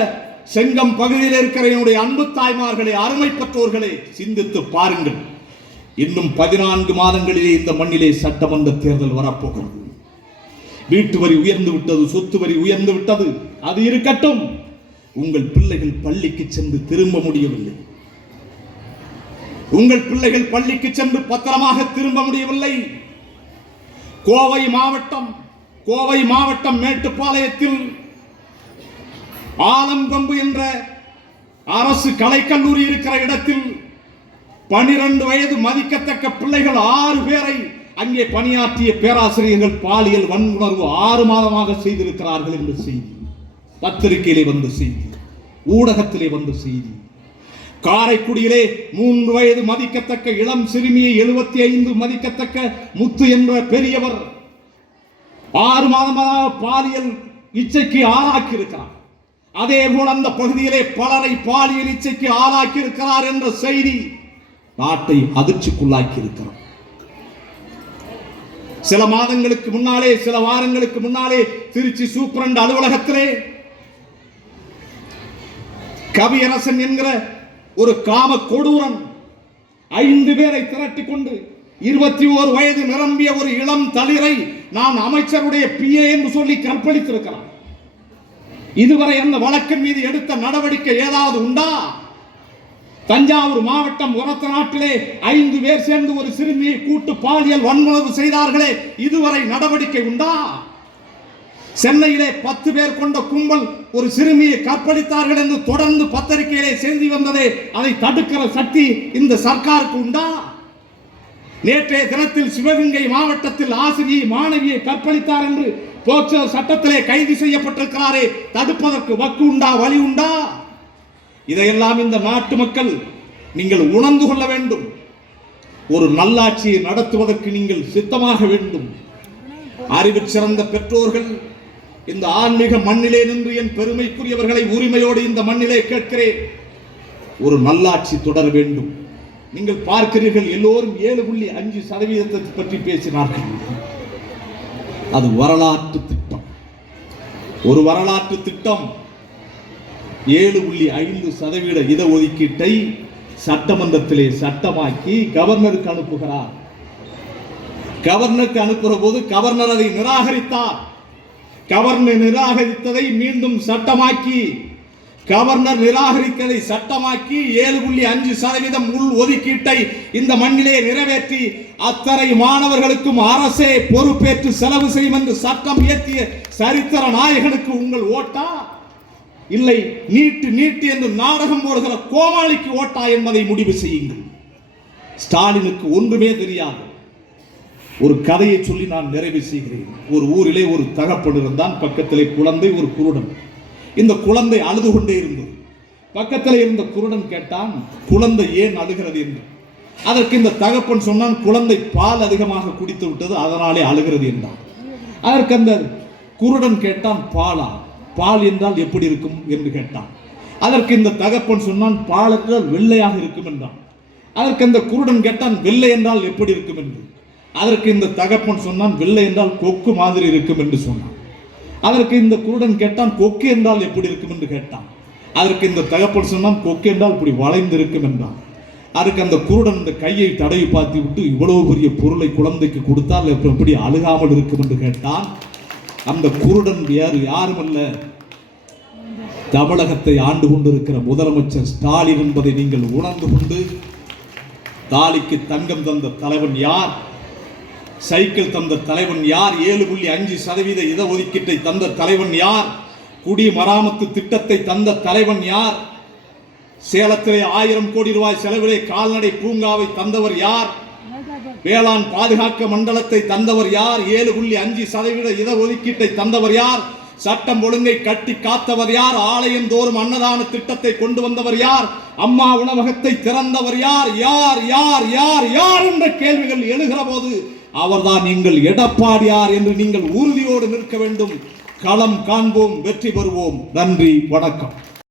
செங்கம் பகுதியில் இருக்கிற என்னுடைய அன்பு தாய்மார்களே, அருமை பெற்றோர்களே, சிந்தித்து பாருங்கள். இன்னும் 14 மாதங்களிலே இந்த மண்ணிலே சட்டமன்ற தேர்தல் வரப்போகிறது. வீட்டு வரி உயர்ந்து விட்டது, சொத்து வரி உயர்ந்து விட்டது. அது இருக்கட்டும், உங்கள் பிள்ளைகள் பள்ளிக்கு சென்று திரும்ப முடியவில்லை. உங்கள் பிள்ளைகள் பள்ளிக்கு சென்று பத்திரமாக திரும்ப முடியவில்லை. கோவை மாவட்டம் மேட்டுப்பாளையத்தில் ஆலங்கொம்பு என்ற அரசு கலைக்கல்லூரி இருக்கிற இடத்தில் 12 வயது மதிக்கத்தக்க பிள்ளைகள் 6 பேரை அங்கே பணியாற்றிய பேராசிரியர்கள் பாலியல் வன்முணர்வு 6 மாதமாக செய்திருக்கிறார்கள் என்று செய்தி பத்திரிகையிலே வந்த செய்தி, ஊடகத்திலே வந்த செய்தி. காரைக்குடியிலே 3 வயது மதிக்கத்தக்க இளம் சிறுமியை 75 மதிக்கத்தக்க முத்து என்ற பெரியவர் 6 மாதமாக பாலியல் இச்சைக்கு ஆளாக்கி இருக்கிறார். அதே போல அந்த பகுதியிலே பலரை பாலியல் இச்சைக்கு ஆளாக்கி இருக்கிறார் என்ற செய்தி நாட்டை அதிர்ச்சிக்குள்ளாக்கி இருக்கிறார். சில மாதங்களுக்கு முன்னாலே, சில வாரங்களுக்கு முன்னாலே திருச்சி சூப்பரண்ட் அலுவலகத்திலே கவியரசன் என்கிற ஒரு காம கொடூரன் 5 பேரை திரட்டிக் கொண்டு 21 வயது நிரம்பிய ஒரு இளம் தளிரை நான் அமைச்சருடைய பிஏ என்று சொல்லி கற்பழித்திருக்கிறார். இதுவரை அந்த வழக்கின் மீது எடுத்த நடவடிக்கை ஏதாவது உண்டா? தஞ்சாவூர் மாவட்டம் உரத்த நாட்டிலே 5 பேர் சேர்ந்து ஒரு சிறுமியை கூட்டு பாலியல் வன்முறை செய்தார்களே, இதுவரை நடவடிக்கை உண்டா? சென்னையிலே 10 பேர் கொண்ட கும்பல் ஒரு சிறுமியை கற்பழித்தார்கள் என்று தொடர்ந்து பத்திரிகையிலே செய்தி வந்ததே, அதை தடுக்கிற சக்தி இந்த சர்க்காருக்கு உண்டா? நேற்றைய தினத்தில் சிவகங்கை மாவட்டத்தில் ஆசிரியை மாணவியை கற்பழித்தார் என்று போக்சோ சட்டத்திலே கைது செய்யப்பட்டிருக்கிறாரே, தடுப்பதற்கு வக்கு உண்டா, வழி உண்டா? இதையெல்லாம் இந்த நாட்டு மக்கள் நீங்கள் உணர்ந்து கொள்ள வேண்டும். ஒரு நல்லாட்சியை நடத்துவதற்கு நீங்கள் சித்தமாக வேண்டும். அறிவு சிறந்த பெற்றோர்கள் இந்த ஆன்மீக மண்ணிலே நின்று என் பெருமைக்குரியவர்களை உரிமையோடு இந்த மண்ணிலே கேட்கிறேன், ஒரு நல்லாட்சி தொடர வேண்டும். நீங்கள் பார்க்கிறீர்கள், எல்லோரும் 7.5% பற்றி பேசினார்கள். அது வரலாற்று திட்டம், ஒரு வரலாற்று திட்டம். 7.5% இடஒதுக்கீட்டை சட்டமன்றத்திலே சட்டமாக்கி கவர்னருக்கு அனுப்புகிறார். கவர்னருக்கு அனுப்புகிற போது கவர்னர் அதை நிராகரித்தார். கவர்னர் நிராகரித்ததை மீண்டும் சட்டமாக்கி, கவர்னர் நிராகரிக்கதை சட்டமாக்கி 7.5% உள் ஒதுக்கீட்டை இந்த மண்ணிலே நிறைவேற்றி அத்தனை மாணவர்களுக்கும் அரசே பொறுப்பேற்று செலவு செய்யும் என்று சட்டம் இயற்றிய சரித்திர நாயகனுக்கு உங்கள் ஓட்டா, இல்லை நீட்டு என்று நாடகம் போடுகிற கோமாளிக்கு ஓட்டா என்பதை முடிவு செய்யுங்கள். ஸ்டாலினுக்கு ஒன்றுமே தெரியாது. ஒரு கதையை சொல்லி நான் நிறைவு செய்கிறேன். ஒரு ஊரிலே ஒரு தகப்பன் இருந்தான். பக்கத்திலே குழந்தை, ஒரு குருடன். இந்த குழந்தை அழுது கொண்டே இருந்தது. பக்கத்தில் இருந்த குருடன் கேட்டான், குழந்தை ஏன் அழுகிறது என்று. அதற்கு இந்த தகப்பன் சொன்னான், குழந்தை பால் அதிகமாக குடித்து விட்டது, அதனாலே அழுகிறது என்றான். அதற்கு அந்த குருடன் கேட்டான், பாலா, பால் என்றால் எப்படி இருக்கும் என்று கேட்டான். அதற்கு இந்த தகப்பன் சொன்னான், பால் என்றால் வெள்ளையாக இருக்கும் என்றான். அதற்கு அந்த குருடன் கேட்டான், வெள்ளை என்றால் எப்படி இருக்கும் என்று. அதற்கு இந்த தகப்பன் சொன்னான், வெள்ளை என்றால் கொக்கு மாதிரி இருக்கும் என்று சொன்னான். அதற்கு இந்த குருடன் கேட்டான், கொக்கு என்றால் எப்படி இருக்கும் என்று கேட்டான். அதற்கு இந்த தகப்பன் சொன்னான், கொக்கு என்றால் இப்படி வளைந்து இருக்கும் என்றான். அதுக்கு அந்த குருடன் இந்த கையை தடவி பார்த்து விட்டு, இவ்வளவு பெரிய பொருளை குழந்தைக்கு கொடுத்தால் எப்படி அழுகாமல் இருக்கும் என்று கேட்டான். அந்த குருடன் வேறு யாரும் அல்ல, தமிழகத்தை ஆண்டு கொண்டிருக்கிற முதலமைச்சர் ஸ்டாலின் என்பதை நீங்கள் உணர்ந்து கொண்டு, தாலிக்கு தங்கம் தந்த தலைவன் யார், சைக்கிள் தந்த தலைவன் யார், 7.5% இடஒதுக்கீட்டை தந்த தலைவன் யார், குடிமராமத்து திட்டத்தை தந்த தலைவன் யார், சேலத்திலே 1000 கோடி ரூபாய் செலவிலே கால்நடை பூங்காவை தந்தவர் யார், வேளாண் பாதுகாக்க மண்டலத்தை தந்தவர் யார், 7.5% இடஒதுக்கீட்டை தந்தவர் யார், சட்டம் ஒழுங்கை கட்டி காத்தவர் யார், ஆலயம் தோறும் அன்னதான திட்டத்தை கொண்டு வந்தவர் யார், அம்மா உணவகத்தை திறந்தவர் யார், யார் யார் யார் யார் என்ற கேள்விகள் எழுகிற போது அவர்தான் நீங்கள் எடப்பாடியார் என்று நீங்கள் உறுதியோடு நிற்க வேண்டும். களம் காண்போம், வெற்றி பெறுவோம். நன்றி, வணக்கம்.